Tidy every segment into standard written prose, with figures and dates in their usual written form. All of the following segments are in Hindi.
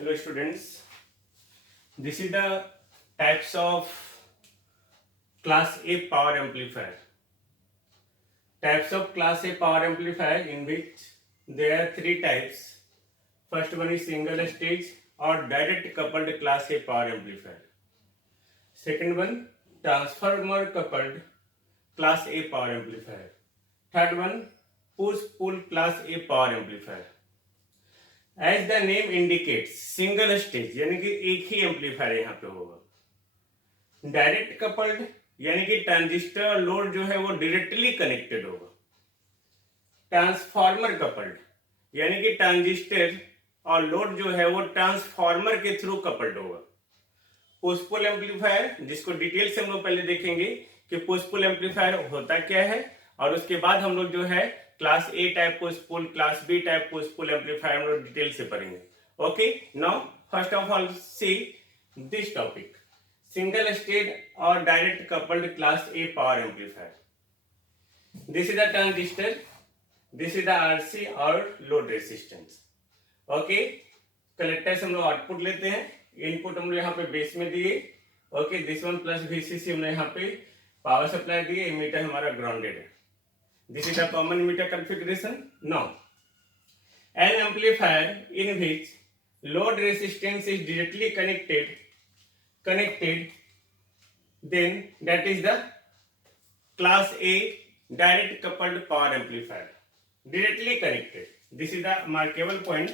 Hello students, this is the types of class A power amplifier. Types of class A power amplifier in which there are three types. First one is single stage or direct coupled class A power amplifier. Second one, transformer coupled class A power amplifier. Third one, push pull class A power amplifier. As the name indicates single stage यानी कि एक ही एम्पलीफायर यहाँ पे होगा. डायरेक्ट कपल्ड यानी कि ट्रांजिस्टर और लोड जो है वो डायरेक्टली कनेक्टेड होगा. ट्रांसफार्मर कपल्ड यानी कि ट्रांजिस्टर और लोड जो है वो ट्रांसफार्मर के थ्रू कपल्ड होगा. पुश पुल एम्पलीफायर जिसको डिटेल से हम लोग पहले देखेंगे कि पुश पुल एम्पलीफायर होता क्या है, और उसके बाद हम लोग जो है class A type push pull, class B type push pull amplifier हम लोग डिटेल से पढ़ेंगे. Okay, now first of all see this topic, single stage और direct coupled class A power amplifier. This is the transistor, this is the RC और लोड रेसिस्टेंस. ओके, कलेक्टर से हम लोग आउटपुट लेते हैं, इनपुट हम लोग यहाँ पे बेस में दिए. Okay, this one plus VCC हमने यहाँ पे पावर सप्लाई दिए, इमीटर हमारा ग्राउंडेड है. This is the common emitter configuration. Now, an amplifier in which load resistance is directly connected, then that is the class A direct coupled power amplifier. Directly connected. This is the markable point.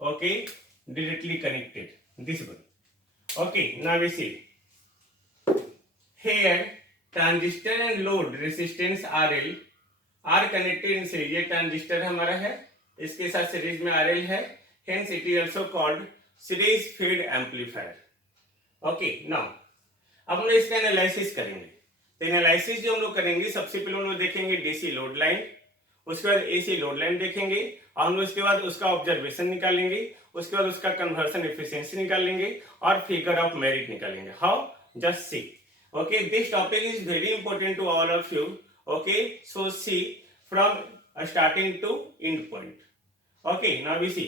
Okay, directly connected. This one. Okay, now we see. Here, transistor and load resistance RL are connected in series. ये ट्रांजिस्टर हमारा है, इसके साथ सीरीज में आरएल है, hence it is also called series feed amplifier. Okay, now अब हम लोग इसका एनालिसिस करेंगे. तो एनालिसिस जो हम लोग करेंगे, सबसे पहले हम लोग देखेंगे डीसी लोड लाइन, उसके बाद एसी लोड लाइन देखेंगे, और हम लोग उसके बाद उसका ऑब्जर्वेशन निकालेंगे, उसके बाद उसका कन्वर्सन एफिशिएंसी निकालेंगे और फिगर ऑफ मेरिट निकालेंगे. How, just see. Okay, this topic is very important to all of you. Okay, so see from starting to end point. Okay, now we see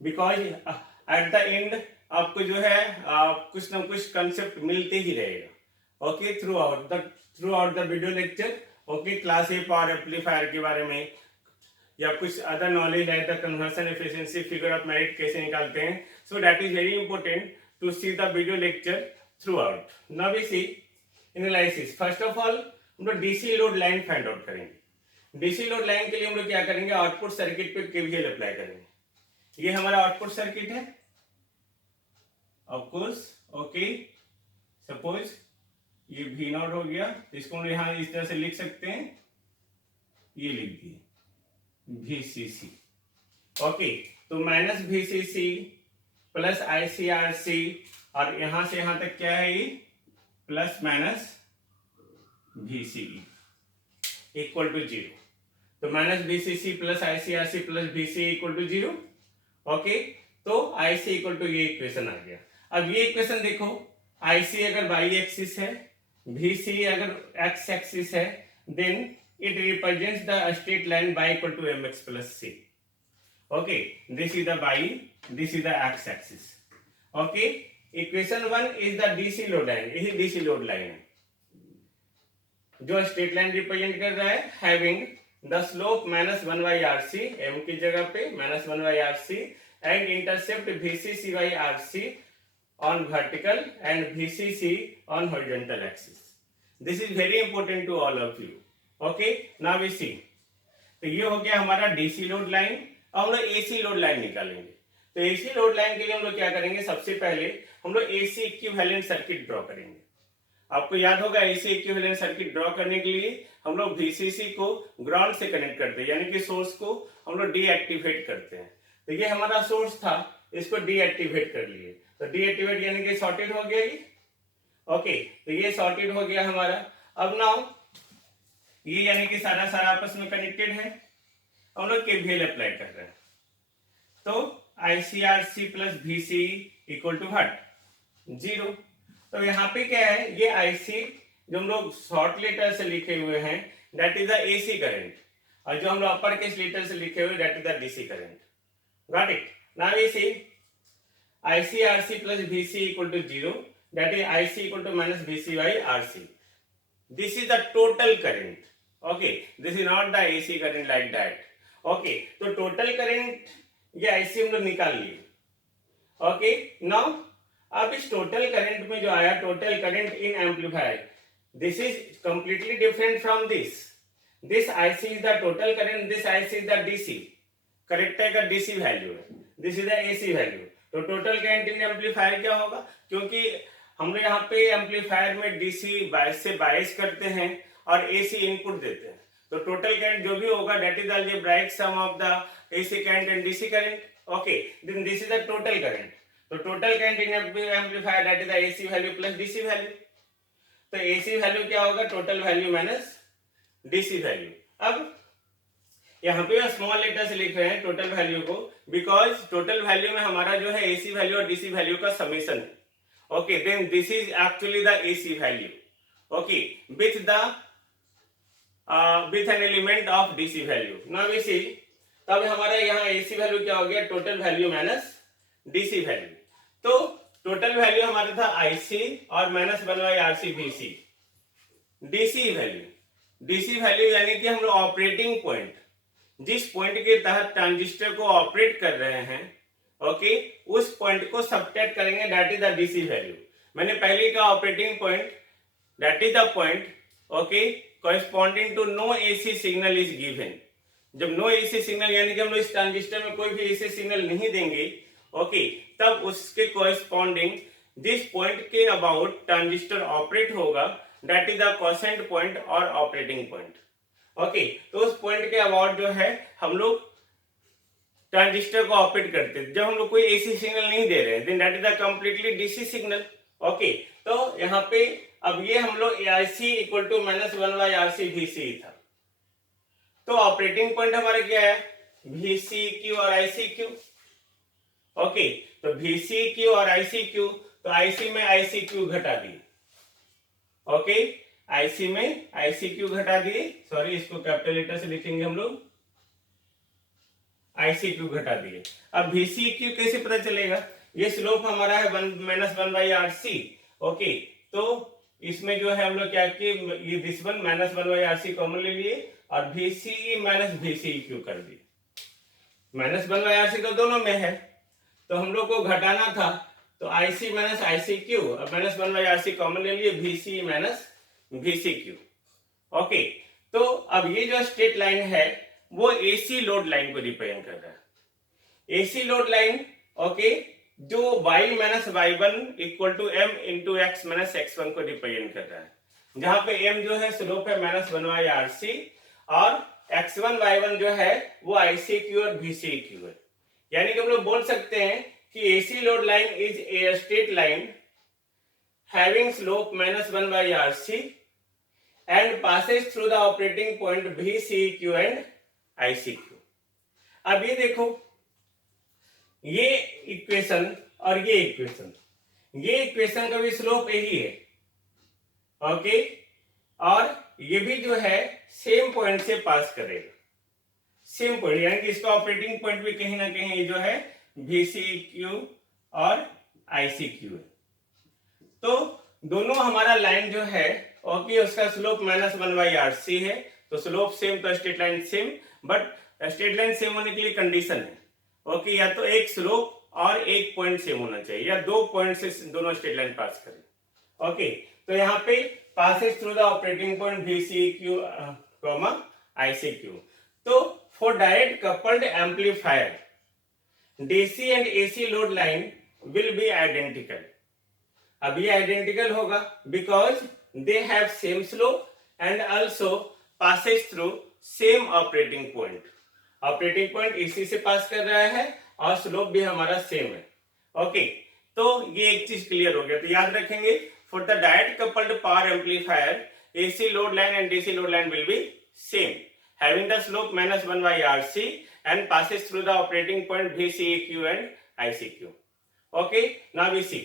because at the end आपको जो है कुछ ना कुछ कंसेप्ट मिलते ही रहेगा. Okay, throughout the video lecture. Okay, class A power amplifier के बारे में या कुछ अदर नॉलेज है तो conversion efficiency, figure of merit कैसे निकालते हैं. So that is very important to see the video lecture throughout. Now we see analysis. First of all हम लोग DC load line find out करेंगे. डीसी लोड लाइन के लिए हम लोग क्या करेंगे, आउटपुट सर्किट पे केवीएल अप्लाई करेंगे. ये हमारा आउटपुट सर्किट है ऑफ कोर्स. ओके, सपोज ये V नॉट हो गया, इसको हम यहाँ इस तरह से लिख सकते हैं, ये लिख दिए VCC. ओके, तो माइनस VCC प्लस ICRC, और यहां से यहां तक क्या है, ये plus minus VCE equal to 0. तो minus VCC plus ICRC plus VCE equal to 0. Okay, तो IC इक्वल टू ये इक्वेशन आ गया. अब ये इक्वेशन देखो, IC अगर y एक्सिस है, VCE अगर x एक्सिस है, then it represents the straight line y equal to mx plus c. Okay, this is the y, this is the x axis. Okay, equation 1 is the DC load line. यही डीसी लोड लाइन है जो स्ट्रेट लाइन रिप्रेजेंट कर रहा है, having the slope minus 1/RC, m की जगह पे minus 1/RC, and intercept VCC/RC on vertical and VCC on horizontal axis. This is very important to all of you. Okay, now we see. तो ये हो गया हमारा डीसी लोड लाइन. अब हम लोग एसी लोड लाइन निकालेंगे. तो एसी लोड लाइन के लिए हम लोग क्या करेंगे, सबसे पहले हम लोग एसी इक्विवेलेंट सर्किट ड्रॉ करेंगे. आपको याद होगा एसी इक्विवेलेंट सर्किट ड्रॉ करने के लिए हम लोग VCC को ग्राउंड से कनेक्ट करते हैं, यानी कि सोर्स को हम लोग डीएक्टिवेट करते हैं. तो ये हमारा सोर्स था, इसको डीएक्टिवेट कर लिए. तो डीएक्टिवेट यानी कि शॉर्टेड हो गया ये. ओके, तो ये शॉर्टेड हो गया हमारा. अब नाउ ये यानी कि सारा आपस में कनेक्टेड है, हम लोग केवीएल अप्लाई कर रहे हैं. तो ICRC plus VCE equal to what, 0. तो यहाँ पे क्या है, ये IC जो हम लोग शॉर्ट लेटर से लिखे हुए हैं that is the AC current, और जो हम लोग अपर केस लेटर से लिखे हुए that is the DC current. Got it. Now we see IC/RC plus VC equal to 0, that is IC equal to minus VC by RC. This is the total current. Okay, this is not the AC current like that. Okay, तो total current ये IC हम लोग निकाल लिए. Okay, now अब इस total current में जो आया total current in amplifier, this is completely different from this. This IC is the total current, this IC is the DC. Correct है का DC वैल्यू है, this is the AC value. तो टोटल करंट इन एम्पलीफायर क्या होगा, क्योंकि हम लोग यहाँ पे एम्पलीफायर में DC बायस से बायस करते हैं और AC इनपुट देते हैं. तो टोटल करंट जो भी होगा that is the algebraic sum of the AC current and DC current. Okay, then this is the total current. तो total current in amplifier that is the AC value plus DC value. तो AC वैल्यू क्या होगा, total value minus DC value. अब यहाँ पे स्मॉल लेटर से लिख रहे हैं टोटल वैल्यू को, बिकॉज टोटल वैल्यू में हमारा जो है AC वैल्यू और DC वैल्यू का समेशन है. Okay, then this is actually the AC value. Okay, with an element of DC value. Now we see, तब हमारा यहाँ AC वैल्यू क्या हो गया, total value minus DC value. तो टोटल वैल्यू हमारा था IC और minus 1/RC VC. DC value यानी कि हम लोग ऑपरेटिंग पॉइंट, जिस पॉइंट के तहत ट्रांजिस्टर को ऑपरेट कर रहे हैं, ओके, उस पॉइंट को सबट्रैक्ट करेंगे, that is the DC value. मैंने पहले कहा operating point that is the point, okay, corresponding to no AC signal is given. जब नो AC सिग्नल यानी कि हम लोग इस ट्रांजिस्टर में कोई भी AC सिग्नल नहीं देंगे, ओके, तब उसके कॉरेस्पॉन्डिंग जिस पॉइंट के अबाउट ट्रांजिस्टर ऑपरेट होगा that is the quotient point और ऑपरेटिंग पॉइंट. ओके, तो उस पॉइंट के अबाउट जो है हम लोग ट्रांजिस्टर को ऑपरेट करते हैं. जब हम लोग कोई AC सिग्नल नहीं दे रहे हैं then that is the completely DC signal. Okay, तो यहाँ पे अब ये हम लोग IC equal to minus 1/RC VC था. तो ऑपरेटिंग पॉइंट हमारा क्या है, VCQ और ICQ. ओके, तो VCQ और ICQ, तो IC में ICQ घटा दी. ओके, IC में ICQ घटा दिए, सॉरी इसको कैपिटल लेटर से लिखेंगे हम लोग, ICQ घटा दिए. अब VCQ कैसे पता चलेगा, ये स्लोप हमारा है माइनस 1/RC. ओके, तो इसमें जो है हम लोग क्या किए, ये this one minus 1/RC common ले लिए और VCE माइनस VCQ कर दिए. माइनस 1/RC तो दोनों में है, तो हम लोग को घटाना था, तो IC माइनस ICQ और माइनस 1/RC कॉमन ले लिए, VCE माइनस VCQ. ओके, तो अब ये जो स्ट्रेट लाइन है वो AC लोड लाइन को रिप्रेजेंट कर रहा है. AC लोड लाइन, ओके, जो y minus y1 equal to m into x minus x1 को रिप्रेजेंट कर रहा है, जहां पे m जो है स्लोप है माइनस 1/RC और x1 y1 जो है वो ICQ और VCQ है. यानी कि हम लोग बोल सकते हैं कि AC load line is a straight line having slope minus 1/RC and passes through the operating point VCQ and ICQ. अब ये देखो, ये इक्वेशन और ये इक्वेशन का भी स्लोप यही है. ओके, और ये भी जो है सेम पॉइंट से पास करेगा, सेम पॉइंट, यानी कि इसका ऑपरेटिंग पॉइंट भी कहीं ना कहीं ये जो है VCQ और ICQ है. तो दोनों हमारा लाइन जो है, ओके, उसका स्लोप माइनस 1/RC है. तो स्लोप सेम, तो straight line same, but straight line same होने के लिए कंडीशन है, ओके, या तो एक स्लोप और एक पॉइंट सेम होना चाहिए, या दो पॉइंट से दोनों स्ट्रेट लाइन पास करें. ओके, तो यहाँ पे passes through the operating point VCQ, ICQ. तो for direct coupled amplifier, DC and AC load line will be identical. अब ये आइडेंटिकल होगा because they have same slope and also passes through same operating point. Operating point AC से पास कर रहा है और स्लोप भी हमारा सेम है. ओके, तो ये एक चीज क्लियर हो गया. तो याद रखेंगे, for the direct coupled power amplifier, AC load line and DC load line will be same, having the slope minus 1/RC and passes through the operating point VCQ and ICQ. Okay, now we see.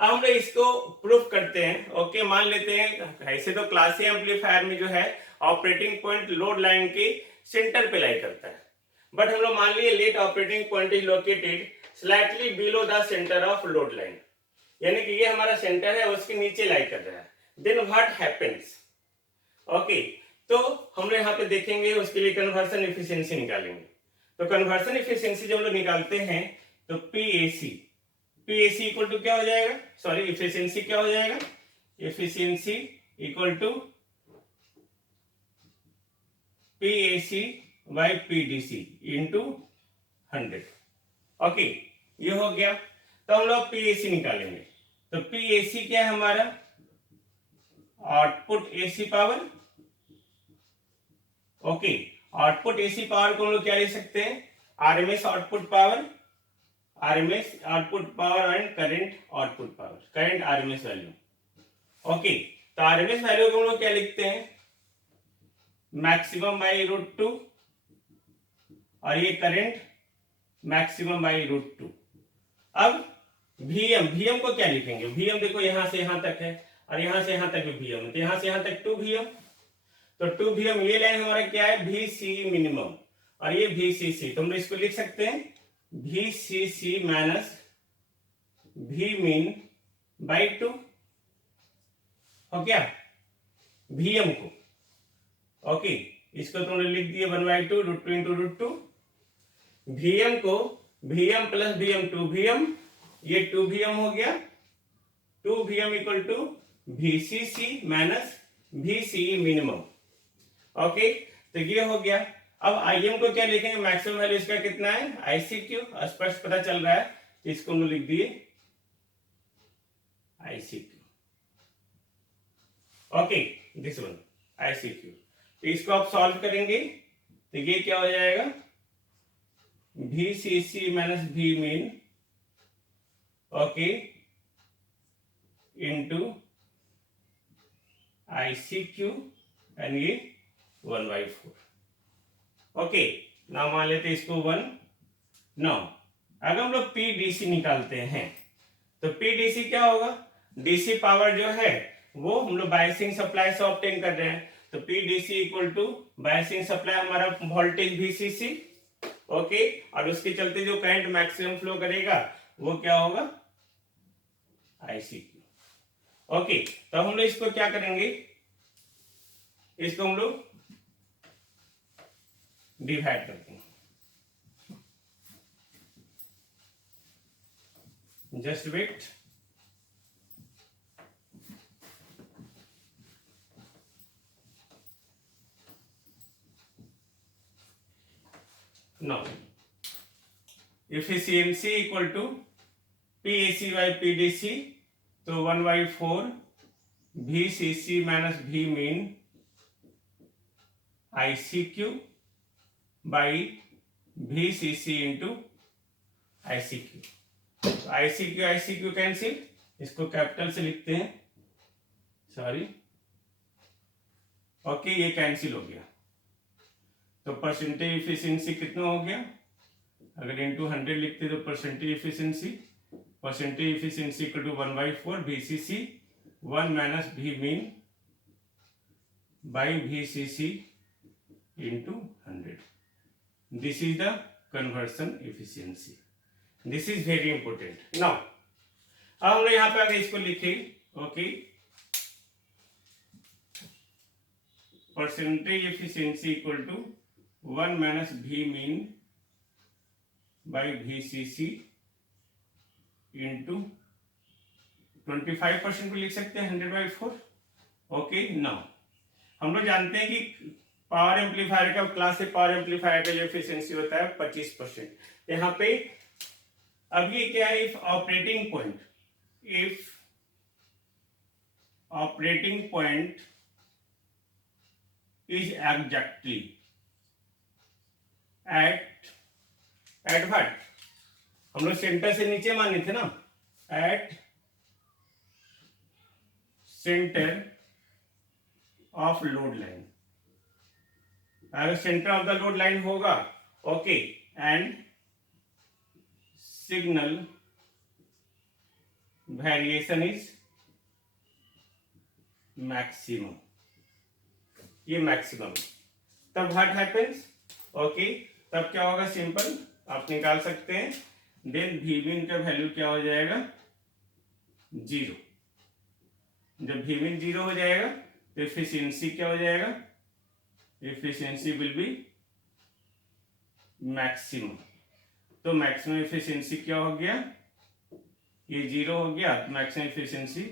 अब हम लोग इसको प्रूफ करते हैं. ओके, मान लेते हैं ऐसे तो क्लास ए एम्पलीफायर में जो है ऑपरेटिंग पॉइंट लोड लाइन के सेंटर पे लाई करता है, बट हम लोग मान लिए let operating point is located slightly below the centre of load line, यानी कि ये हमारा सेंटर है उसके नीचे लाई कर रहा है। देन व्हाट हैपेंस, ओके, तो हम लोग यहाँ पे देखेंगे उसके लिए कन्वर्सन एफिशिएंसी निकालेंगे। तो कन्वर्सन एफिशिएंसी जब हम लोग निकालते हैं तो पीएसी इक्वल टू क्या हो जाएगा, सॉरी एफिशिएंसी क्या हो जाएगा, efficiency equal to PAC by PDC into 100। Okay, ये हो गया। तो हम लोग पीएसी निकालेंगे। तो पीएसी क्या है हमारा, output AC power. Okay, output AC power को हम लोग क्या लिख सकते हैं, RMS output power, RMS output power and current output power, current RMS value. Okay, तो आरएमएस वैल्यू को हम लोग क्या लिखते हैं, मैक्सिमम बाई √2, और ये करंट मैक्सिमम बाई √2। अब वीएम को क्या लिखेंगे, वीएम देखो यहां से यहां तक है और यहां से यहां तक भी वीएम है, तो यहां से यहां तक 2 वीएम। तो 2 वीएम, ये लाइन हमारा क्या है, वीसी मिनिमम, और ये वीसीसी, तो हम इसको लिख सकते हैं VCC minus V mean by 2, हो गया वीएम को। ओके, इसको तुमने लिख दिया 1/2 √2 इंटू √2। वीएम को वीएम प्लस वीएम 2 वीएम, ये 2 वीएम हो गया, 2 VM equal to VCC minus VCE minimum. Okay, तो ये हो गया। अब आईएम को क्या लिखेंगे, मैक्सिमम वैल्यू इसका कितना है, आईसीक्यू, स्पष्ट पता चल रहा है, तो इसको हम लिख दिए ICQ. Okay, this one ICQ. तो इसको आप सॉल्व करेंगे तो ये क्या हो जाएगा, VCC minus V mean, okay, into ICQ and ये 1/4। ओके, ना मान लेते इसको 1। नाउ अगर हम लोग PDC निकालते हैं तो PDC क्या होगा, डीसी पावर जो है वो हम लोग बायसिंग सप्लाई से ऑब्टेन कर रहे हैं, तो PDC equal to biasing supply हमारा वोल्टेज VCC। ओके, और उसके चलते जो करंट मैक्सिमम फ्लो करेगा वो क्या होगा, ICQ। ओके, तो हम लोग इसको क्या करेंगे, इसको हम लोग डिवाइड करते हैं, just wait. Now, efficiency equal to PAC by PDC, तो 1/4 VCC minus V mean ICQ by VCC into ICQ। तो ICQ कैंसिल, इसको कैपिटल से लिखते हैं, सॉरी। ओके, ये कैंसिल हो गया। तो परसेंटेज एफिशिएंसी कितना हो गया, अगर इंटू 100 लिखते तो percentage efficiency equal to 1/4 VCC 1 minus V mean by VCC into 100। This is the conversion efficiency, this is very important. Now अब हम लोग यहाँ पे अगर इसको लिखे, ओके, percentage efficiency equal to 1 minus V mean by VCC into 25% को लिख सकते हैं 100/4। ओके, नाउ हम लोग जानते हैं कि पावर एम्पलीफायर का, क्लास ए पावर एम्पलीफायर का जो एफिशिएंसी होता है 25%। यहाँ पे अब ये क्या है, if operating point is exactly at what, हम लोग सेंटर से नीचे माने थे ना, at centre of load line, अगर centre of the load line होगा, okay, and signal variation is maximum, ये मैक्सिमम, तब व्हाट हैपेंस, ओके, तब क्या होगा, सिंपल आप निकाल सकते हैं, देन वी मीन का वैल्यू क्या हो जाएगा, 0। जब वी मीन 0 हो जाएगा तो एफिशिएंसी क्या हो जाएगा, एफिशिएंसी विल बी मैक्सिमम। तो मैक्सिमम एफिशिएंसी क्या हो गया, ये 0 हो गया, मैक्सिमम एफिशिएंसी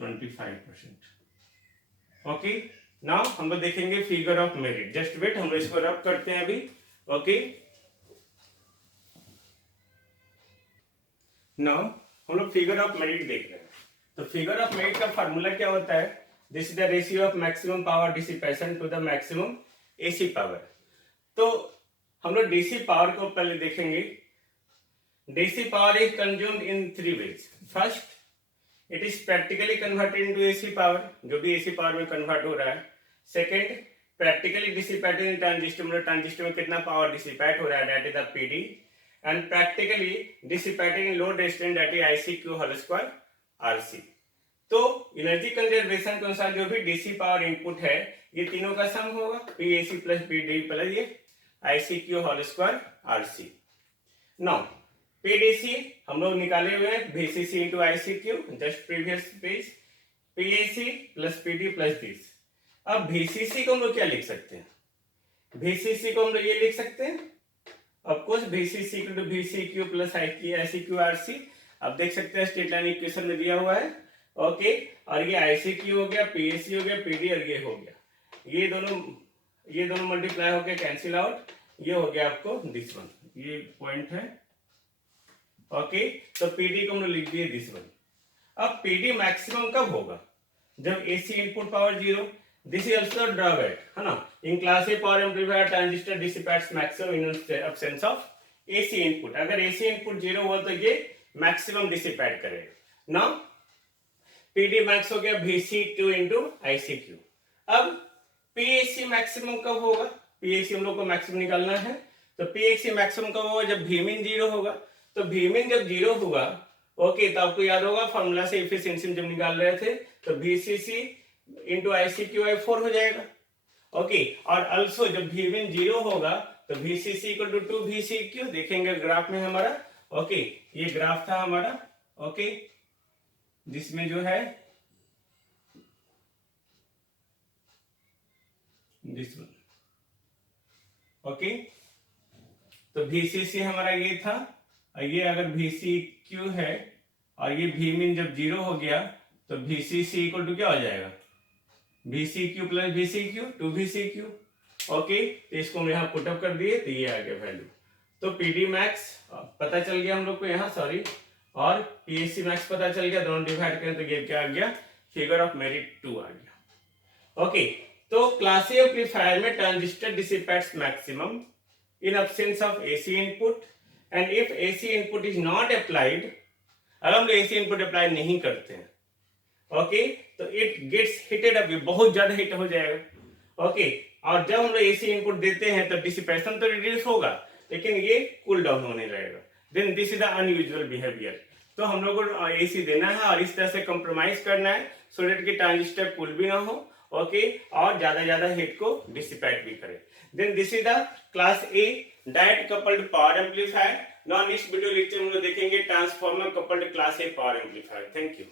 25%। ओके, नाउ हम लोग देखेंगे figure of merit. Just wait, हम लोग इसको रब करते हैं अभी। ओके, नाउ हम लोग फिगर ऑफ मेरिट देख रहे हैं। तो फिगर ऑफ मेरिट का फार्मूला क्या होता है, this is the ratio of maximum power dissipation to the maximum AC power. तो हम लोग डीसी पावर को पहले देखेंगे। DC power is consumed in 3 ways. First, it is practically converted into AC power, जो भी एसी पावर में कन्वर्ट हो रहा है। Second, practically dissipated in transistor, मतलब ट्रांजिस्टर में कितना पावर डिसिपेट हो रहा है, that is the PD. And practically dissipated in load resistance, that is ICQ whole square RC। तो एनर्जी कंजर्वेशन के अनुसार जो भी डीसी पावर इनपुट है, ये तीनों का सम होगा, PAC प्लस PD प्लस ये ICQ whole square RC। Now PDC हम लोग निकाले हुए हैं, VCC into ICQ, just previous page, PAC plus PD plus this. अब VCC को हम लोग क्या लिख सकते हैं, VCC को हम लोग ये लिख सकते हैं, of course VCC equal to VCQ प्लस ICQ RC। अब देख सकते हैं स्टेट लाइन इक्वेशन में दिया हुआ है। ओके, और ये ICQ हो गया, PAC हो गया, PD और ये हो गया, ये दोनों मल्टीप्लाई होके कैंसिल आउट, ये हो गया आपको दिस वन, ये पॉइंट है। ओके, तो PD को हम लोग लिख दिए दिस वन। अब PD मैक्सिमम कब होगा, जब AC input power 0। This is also drawback, है ना, in class A power amplifier transistor dissipates maximum in absence of AC input. अगर AC इनपुट 0 हुआ तो ये मैक्सिमम डिसिपेट करेगा। नाउ PD मैक्स हो गया VC2 इंटू ICQ। अब PAC मैक्सिमम कब होगा, PAC हम लोग को मैक्सिमम निकालना है, तो PAC मैक्सिमम कब होगा, जब Vmin 0 होगा। तो Vmin जब 0 होगा, ओके, तो आपको याद होगा फॉर्मूला से एफिशिएंसी जब निकाल रहे थे, तो VCC इंटू ICQ/4 हो जाएगा। ओके, और अल्सो जब Vmin 0 होगा तो VCC इक्वल टू 2 VCQ, देखेंगे ग्राफ में हमारा। ओके, ये ग्राफ था हमारा, ओके, जिसमें जो है दिस वन। ओके, तो VCC हमारा ये था, ये अगर VCQ है और ये Vmin जब 0 हो गया तो VCC इक्वल टू क्या हो जाएगा, VCQ plus VCQ 2 VCQ। Okay, तो इसको हम यहाँ पुटअप कर दिए, तो ये आ गया वैल्यू। तो PD मैक्स पता चल गया हम लोग को यहाँ, सॉरी, और PAC मैक्स पता चल गया, दोनों डिवाइड करें तो ये क्या आ गया, फिगर ऑफ मेरिट 2 आ गया। ओके, तो क्लास A एम्पलीफायर में transistor dissipates maximum in absence of AC input, and if AC input is not applied, अगर हम AC इनपुट अप्लाई नहीं करते हैं, ओके, तो इट गेट्स हीटेड अप, बहुत ज्यादा हीट हो जाएगा। ओके, और जब हम लोग AC इनपुट देते हैं तो डिसिपेशन तो रिड्यूस होगा, लेकिन ये कूल डाउन होने लगेगा। Then this is the unusual behaviour. तो हम लोग को AC देना है और इस तरह से कंप्रोमाइज करना है, सो दैट कि ट्रांजिस्टर कूल भी ना हो, ओके, और ज्यादा हीट को डिसिपेट भी करे। Then this is the class A direct coupled power amplifier. Now next video lecture में हम लोग देखेंगे transformer coupled class A power amplifier. Thank you.